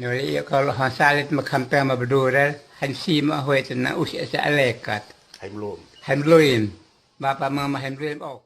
Noli kalau hasalit makampeng mabdurel hansi ma hoy na usia sa alekat. Haimlum. Hemluin. Bapa mama hemluin oh.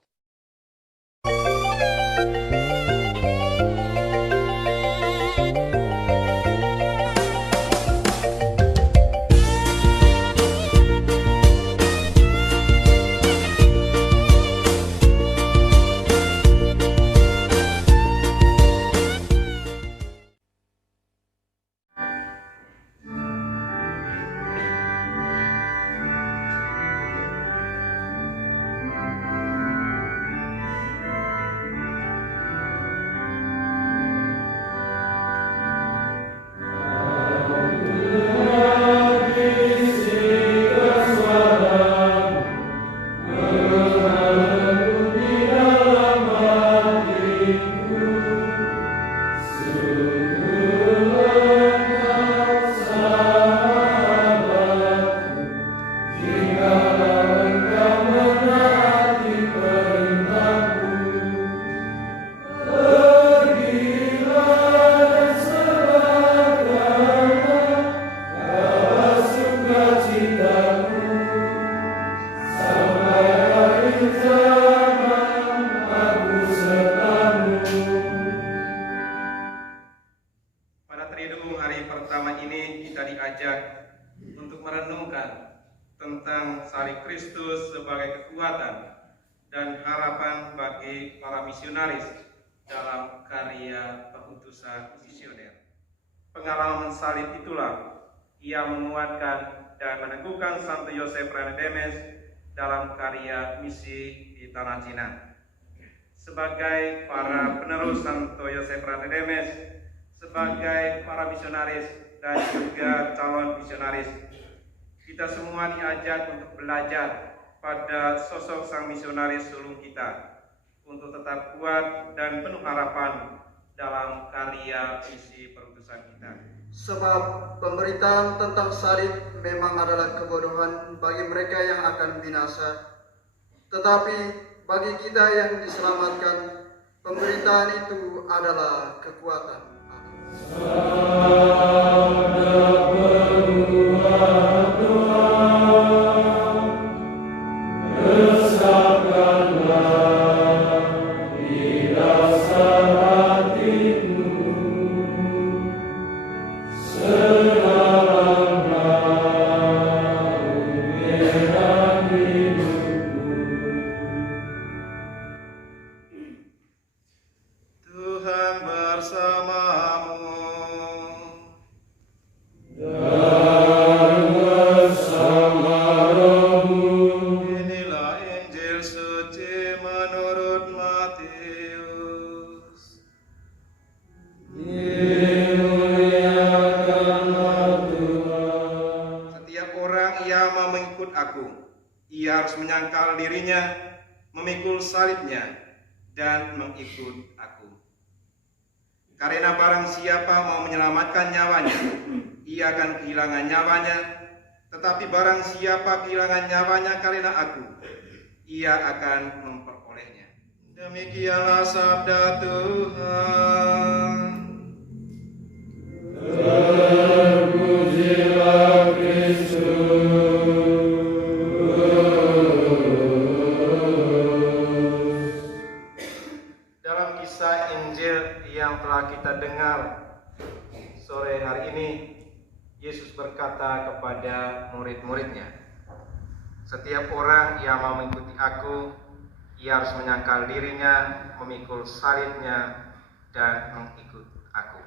Tentang salib Kristus sebagai kekuatan dan harapan bagi para misionaris dalam karya pengutusan misioner. Pengalaman salib itulah ia menguatkan dan meneguhkan Santo Yosef Reine Demes dalam karya misi di Tanah Cina. Sebagai para penerus Santo Yosef Reine Demes, sebagai para misionaris dan juga calon misionaris, kita semua diajak untuk belajar pada sosok sang misionaris sulung kita untuk tetap kuat dan penuh harapan dalam karya misi perutusan kita. Sebab pemberitaan tentang salib memang adalah kebodohan bagi mereka yang akan binasa. Tetapi bagi kita yang diselamatkan, pemberitaan itu adalah kekuatan. Tuhan bersamamu. Inilah Injil suci menurut Matius. Setiap orang yang mau mengikut aku, ia harus menyangkal dirinya, memikul salibnya, dan mengikut aku. Karena barang siapa mau menyelamatkan nyawanya, ia akan kehilangan nyawanya. Tetapi barang siapa kehilangan nyawanya karena aku, ia akan memperolehnya. Demikianlah sabda Tuhan. Terpujilah Kristus. Dalam kisah Injil yang telah kita dengar sore hari ini, Yesus berkata kepada murid-muridnya, setiap orang yang mau mengikuti aku, ia harus menyangkal dirinya, memikul salibnya, dan mengikut aku.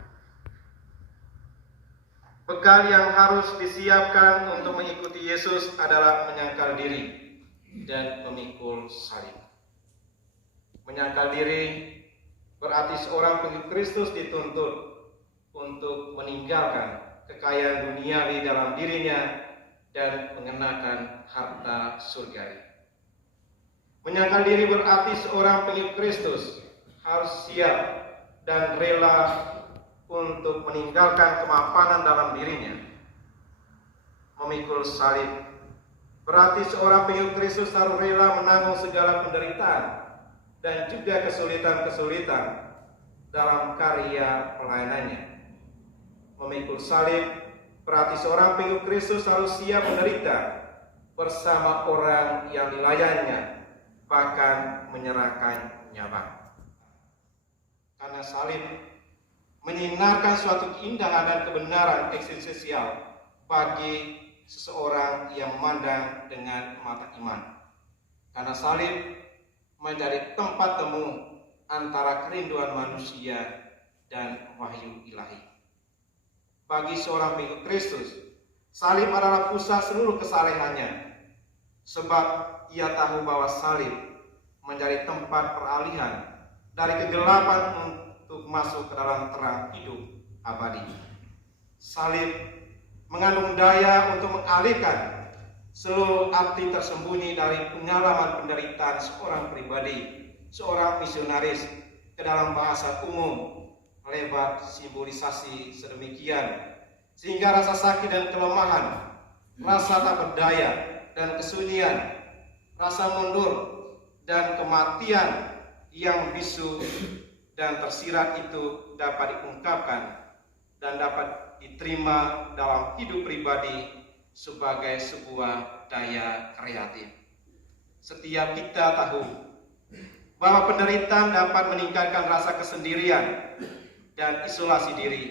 Bekal yang harus disiapkan untuk mengikuti Yesus adalah menyangkal diri dan memikul salib. Menyangkal diri berarti seorang pengikut Kristus dituntut untuk meninggalkan kekayaan duniawi dalam dirinya dan mengenakan harta surgawi. Menyangkal diri berarti seorang pengikut Kristus harus siap dan rela untuk meninggalkan kemapanan dalam dirinya. Memikul salib berarti seorang pengikut Kristus harus rela menanggung segala penderitaan dan juga kesulitan-kesulitan dalam karya pelayanannya. Memikul salib berarti seorang pengikut Kristus harus siap menderita bersama orang yang dilayaninya, bahkan menyerahkan nyawa. Karena salib menyinarkan suatu keindahan dan kebenaran eksistensial bagi seseorang yang memandang dengan mata iman. Karena salib menjadi tempat temu antara kerinduan manusia dan wahyu ilahi. Bagi seorang pengikut Kristus, salib adalah pusat seluruh kesalehannya, sebab ia tahu bahwa salib menjadi tempat peralihan dari kegelapan untuk masuk ke dalam terang hidup abadi. Salib mengandung daya untuk mengalihkan seluruh arti tersembunyi dari pengalaman penderitaan seorang pribadi, seorang misionaris ke dalam bahasa umum lewat simbolisasi sedemikian, sehingga rasa sakit dan kelemahan, rasa tak berdaya dan kesunyian, rasa mundur dan kematian yang bisu dan tersirat itu dapat diungkapkan dan dapat diterima dalam hidup pribadi sebagai sebuah daya kreatif. Setiap kita tahu bahwa penderitaan dapat meningkatkan rasa kesendirian dan isolasi diri,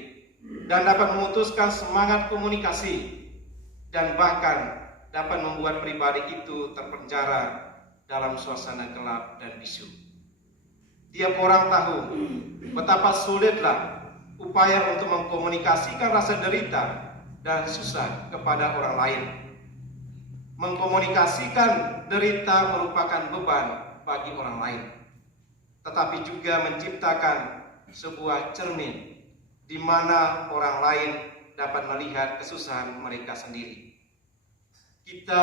dan dapat memutuskan semangat komunikasi, dan bahkan dapat membuat pribadi itu terpenjara dalam suasana gelap dan bisu. Tiap orang tahu betapa sulitlah upaya untuk mengkomunikasikan rasa derita dan susah kepada orang lain. Mengkomunikasikan derita merupakan beban bagi orang lain, tetapi juga menciptakan sebuah cermin di mana orang lain dapat melihat kesusahan mereka sendiri. Kita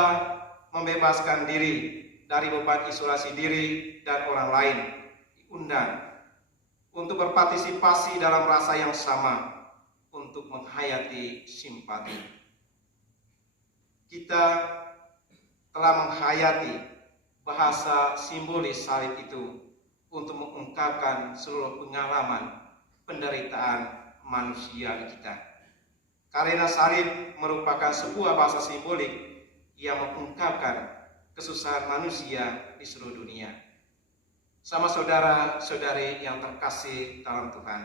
membebaskan diri dari beban isolasi diri dan orang lain, diundang untuk berpartisipasi dalam rasa yang sama, untuk menghayati simpati. Kita telah menghayati bahasa simbolis salib itu untuk mengungkapkan seluruh pengalaman penderitaan manusia kita. Karena salib merupakan sebuah bahasa simbolik yang mengungkapkan kesusahan manusia di seluruh dunia. Sama saudara-saudari yang terkasih dalam Tuhan,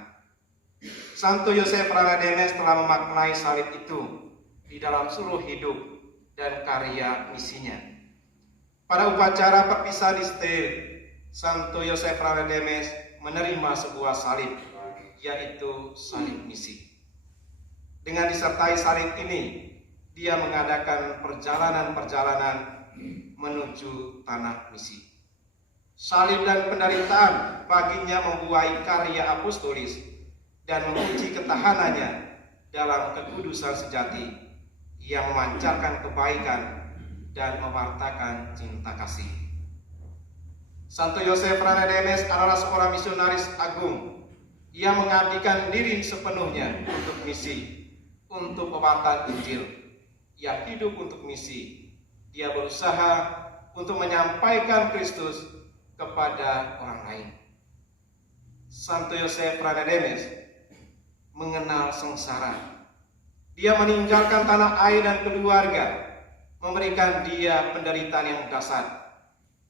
Santo Yosef Ranedemes telah memaknai salib itu di dalam seluruh hidup dan karya misinya. Pada upacara perpisahan di Stel, Santo Yosef Ranedemes menerima sebuah salib, yaitu salib misi. Dengan disertai salib ini, dia mengadakan perjalanan-perjalanan menuju tanah misi. Salib dan penderitaan baginya membuai karya apostolis dan menguji ketahanannya dalam kekudusan sejati yang memancarkan kebaikan dan mewartakan cinta kasih. Santo Yosef Ranedemes adalah seorang misionaris agung. Ia mengabdikan diri sepenuhnya untuk misi, untuk pewartaan Injil. Ia hidup untuk misi. Dia berusaha untuk menyampaikan Kristus kepada orang lain. Santo Yosef Ranedemes mengenal sengsara. Dia meninggalkan tanah air dan keluarga, memberikan dia penderitaan yang dahsyat.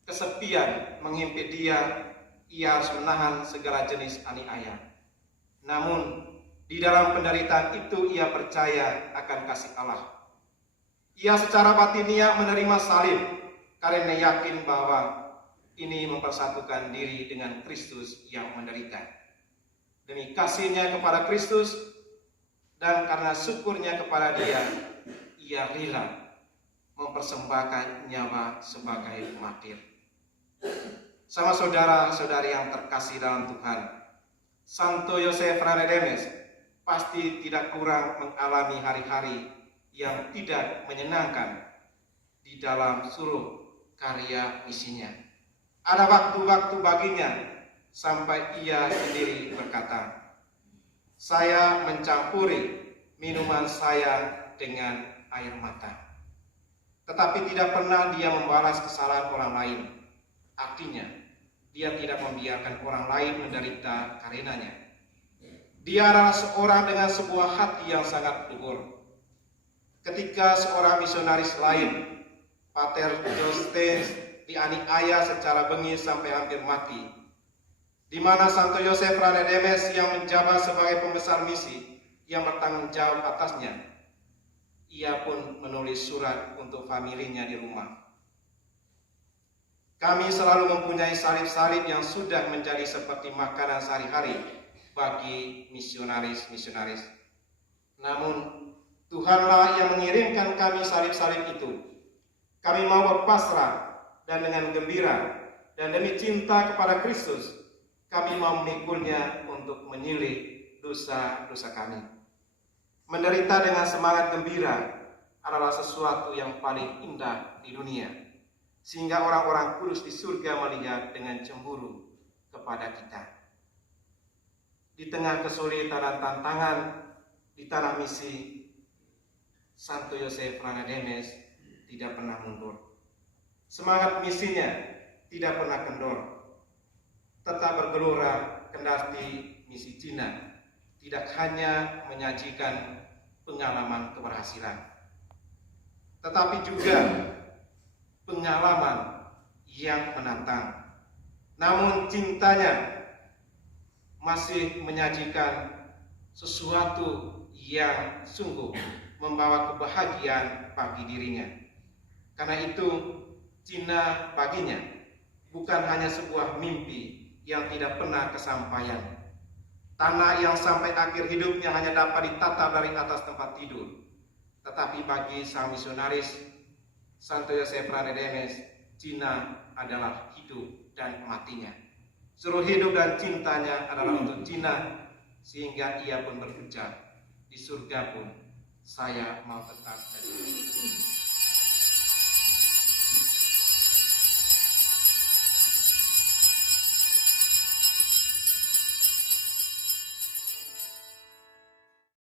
Kesepian menghimpit dia, ia harus menahan segala jenis aniaya. Namun, di dalam penderitaan itu ia percaya akan kasih Allah. Ia secara batinia menerima salib karena yakin bahwa ini mempersatukan diri dengan Kristus yang menderita. Demi kasihnya kepada Kristus dan karena syukurnya kepada dia, ia rela mempersembahkan nyawa sebagai martir. Sama saudara-saudari yang terkasih dalam Tuhan, Santo Yosef Ranedemes pasti tidak kurang mengalami hari-hari yang tidak menyenangkan di dalam seluruh karya misinya. Ada waktu-waktu baginya sampai ia sendiri berkata, "Saya mencampuri minuman saya dengan air mata." Tetapi tidak pernah dia membalas kesalahan orang lain. Artinya, dia tidak membiarkan orang lain menderita karenanya. Dia adalah seorang dengan sebuah hati yang sangat luhur. Ketika seorang misionaris lain, Pater Justinus, dianiaya secara bengis sampai hampir mati, di mana Santo Yosef Ranedemes yang menjabat sebagai pembesar misi yang bertanggung jawab atasnya, ia pun menulis surat untuk familinya di rumah. Kami selalu mempunyai salib-salib yang sudah menjadi seperti makanan sehari-hari bagi misionaris-misionaris. Namun, Tuhanlah yang mengirimkan kami salib-salib itu. Kami mau berpasrah dan dengan gembira dan demi cinta kepada Kristus, kami mau memikulnya untuk menyilih dosa-dosa kami. Menderita dengan semangat gembira adalah sesuatu yang paling indah di dunia, sehingga orang-orang kudus di surga melihat dengan cemburu kepada kita. Di tengah kesulitan dan tantangan di tanah misi, Santo Yosef Ranedemes tidak pernah mundur. Semangat misinya tidak pernah kendor, tetap bergelora kendati misi Cina tidak hanya menyajikan pengalaman keberhasilan, tetapi juga pengalaman yang menantang. Namun cintanya masih menyajikan sesuatu yang sungguh membawa kebahagiaan bagi dirinya. Karena itu, Cina baginya bukan hanya sebuah mimpi yang tidak pernah kesampaian, tanah yang sampai akhir hidupnya hanya dapat ditatap dari atas tempat tidur. Tetapi bagi sang misionaris Santo Yosef Ranedemes, Cina adalah hidup dan matinya. Seluruh hidup dan cintanya adalah untuk Cina, sehingga ia pun berucap, di surga pun saya mau tetap